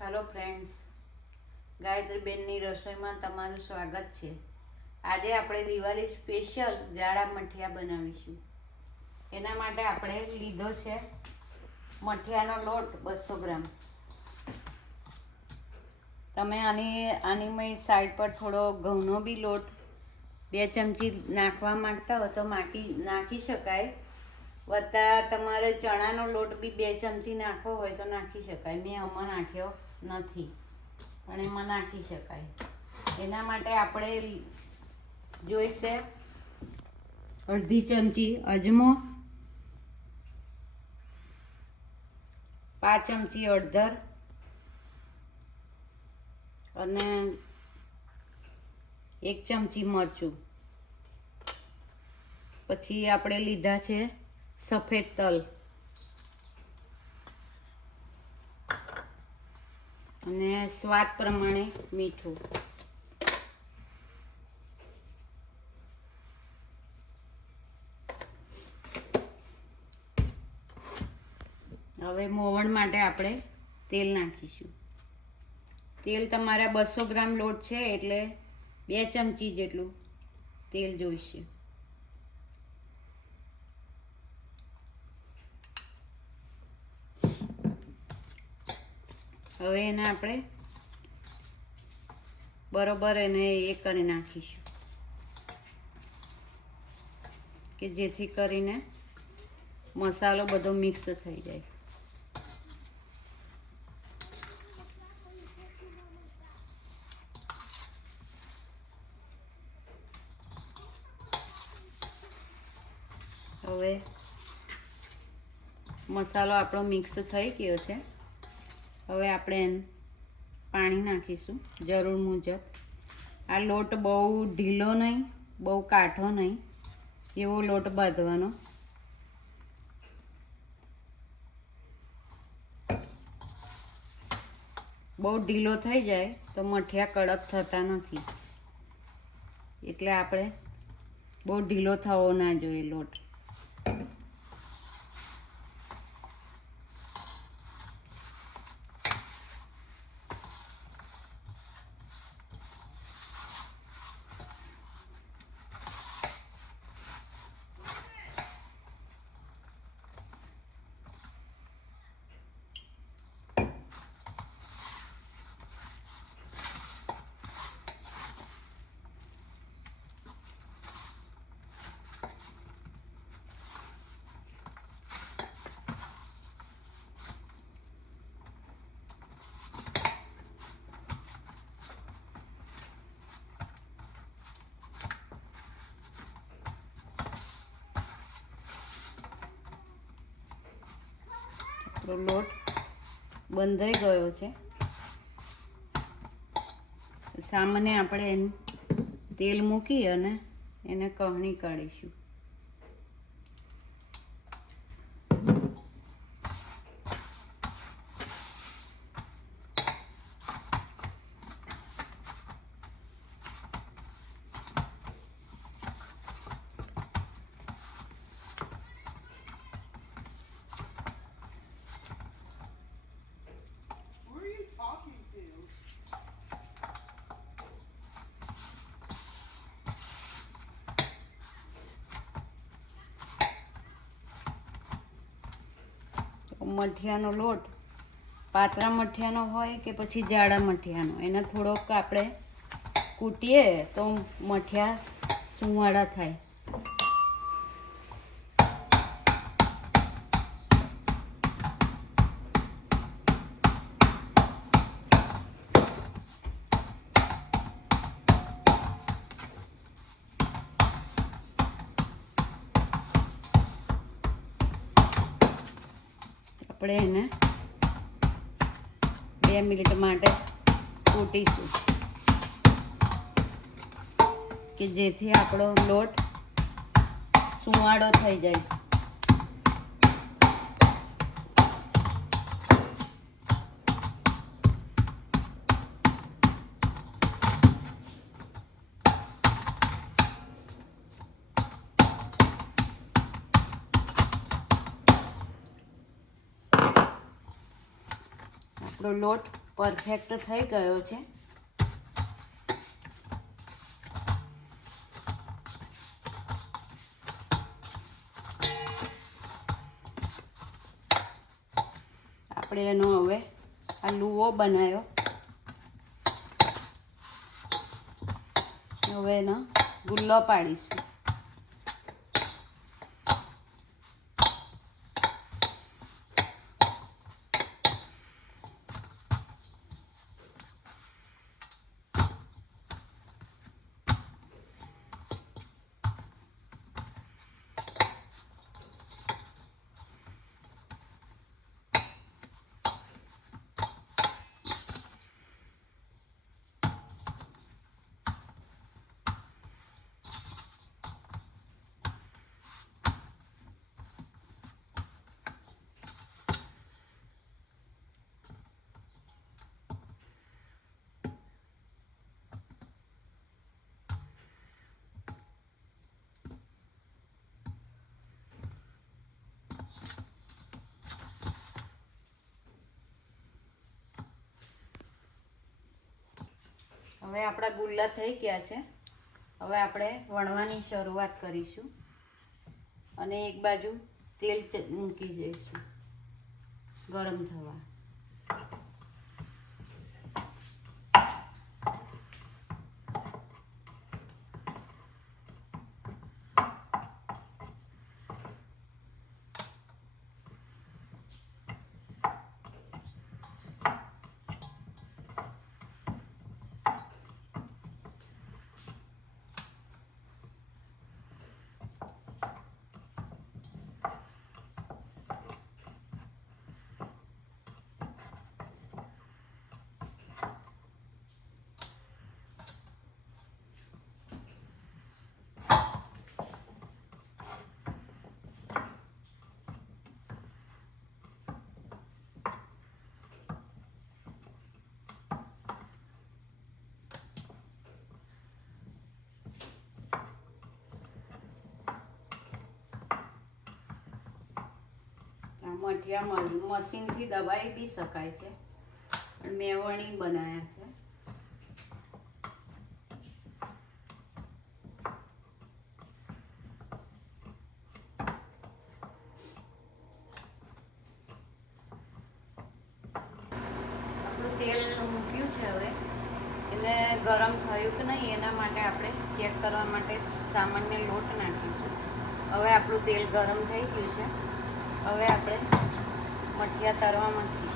Hello friends Gayatri બેનની રસોઈમાં તમારું સ્વાગત છે. આજે આપણે દિવાળી સ્પેશિયલ જાડા મઠિયા બનાવીશું. એના માટે આપણે લીધો છે મઠિયાનો લોટ બસો ગ્રામ. તમે આની આની મેં સાઈડ પર થોડો ઘઉંનો બી લોટ બે ચમચી નાખવા માંગતા હો તો માટી નાખી શકાય. વત્તા તમારે ચણાનો લોટ બી બે ચમચી નાખવો હોય તો નાખી શકાય. મેં હમણાં નાખ્યો. નથી. પણ એમાં નાખી શકાય. એના માટે આપણે જોઈશે અડધી ચમચી અજમો, પાંચ ચમચી અડધર અને એક ચમચી મરચું. પછી આપણે લીધા છે સફેદ તલ. અને સ્વાદ પ્રમાણે મીઠું. હવે મોવણ માટે આપણે તેલ નાખીશું. તેલ તમારા બસો ગ્રામ લોટ છે એટલે બે ચમચી જેટલું તેલ જોઈશે. હવે એને આપણે બરોબર એને એ કરી નાખીશું. કે જેથી કરીને મસાલો બધો મિક્સ થઈ જાય. હવે મસાલો આપણો મિક્સ થઈ ગયો છે. હવે આપણે પાણી નાખીશું, જરૂર મુજબ. આ લોટ બહુ ઢીલો નહીં, બહુ કાઠો નહીં, એવો લોટ બાંધવાનો. બહુ ઢીલો થઈ જાય તો મઠિયા કડક થતા નથી. એટલે આપણે બહુ ઢીલો થવો ના જોઈએ લોટ. આપણો લોટ બંધાઈ ગયો છે. સામાન્ય આપણે તેલ મૂકી અને એને કહણી કાઢીશું. મઠિયાનો લોટ પાતળા મઠિયાનો હોય કે પછી જાડા મઠિયાનો. એને થોડોક આપણે કૂટીએ તો મઠિયા સુંવાળા થાય. આપણે એને બે મિનિટ માટે કૂટીશું. કે જેથી આપણો લોટ સુવાળો થઈ જાય. આપણો લોટ પરફેક્ટ થઈ ગયો છે. આપણે એનો હવે આ લુઓ બનાવ્યો. હવે એનો ગુલ્લો પાડીશું. હવે આપણા ગુલ્લા થઈ ગયા છે. હવે આપણે વણવાની શરૂઆત કરીશું. અને એક બાજુ તેલ મૂકી દઈશું ગરમ થવા. આ મઠિયા મ- મશીનથી દબાઈ બી શકાય છે. મેવણી બનાવ્યા છે. તેલ મૂક્યું છે હવે. એટલે ગરમ થયું કે નહીં, એના માટે આપણે ચેક કરવા માટે સામાન્ય લોટ નાખીશું. હવે આપણું તેલ ગરમ થઈ ગયું છે. હવે આપણે મઠિયા તરવા મૂકીશું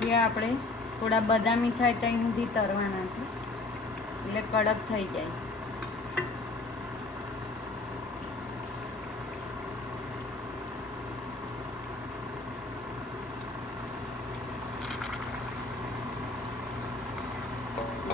મઠિયા આપણે થોડા બદામી થાય ત્યાં સુધી તરવાના છે. એટલે કડક થઈ જાય.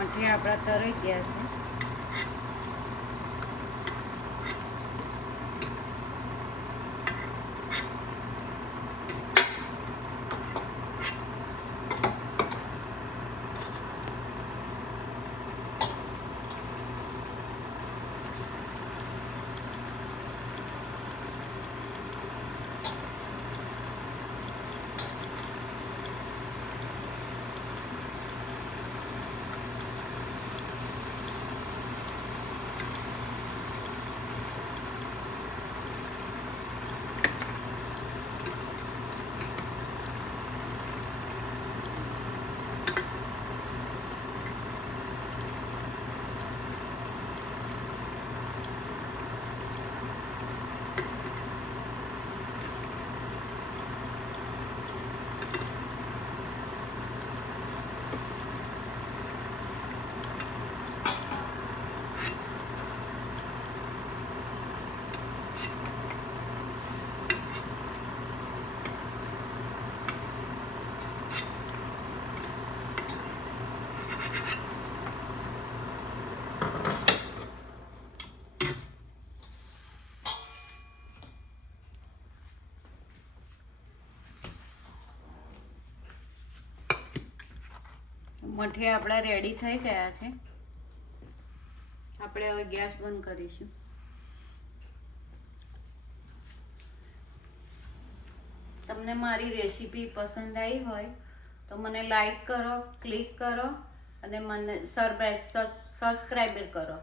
મઠિયા આપણા તરાઈ ગયા છે. મઠિયા આપણા રેડી થઈ ગયા છે. આપણે હવે ગેસ બંધ કરીશું. તમને મારી રેસીપી પસંદ આવી હોય, તો મને લાઈક કરો ક્લિક કરો, અને મને સબસ્ક્રાઈબર કરો.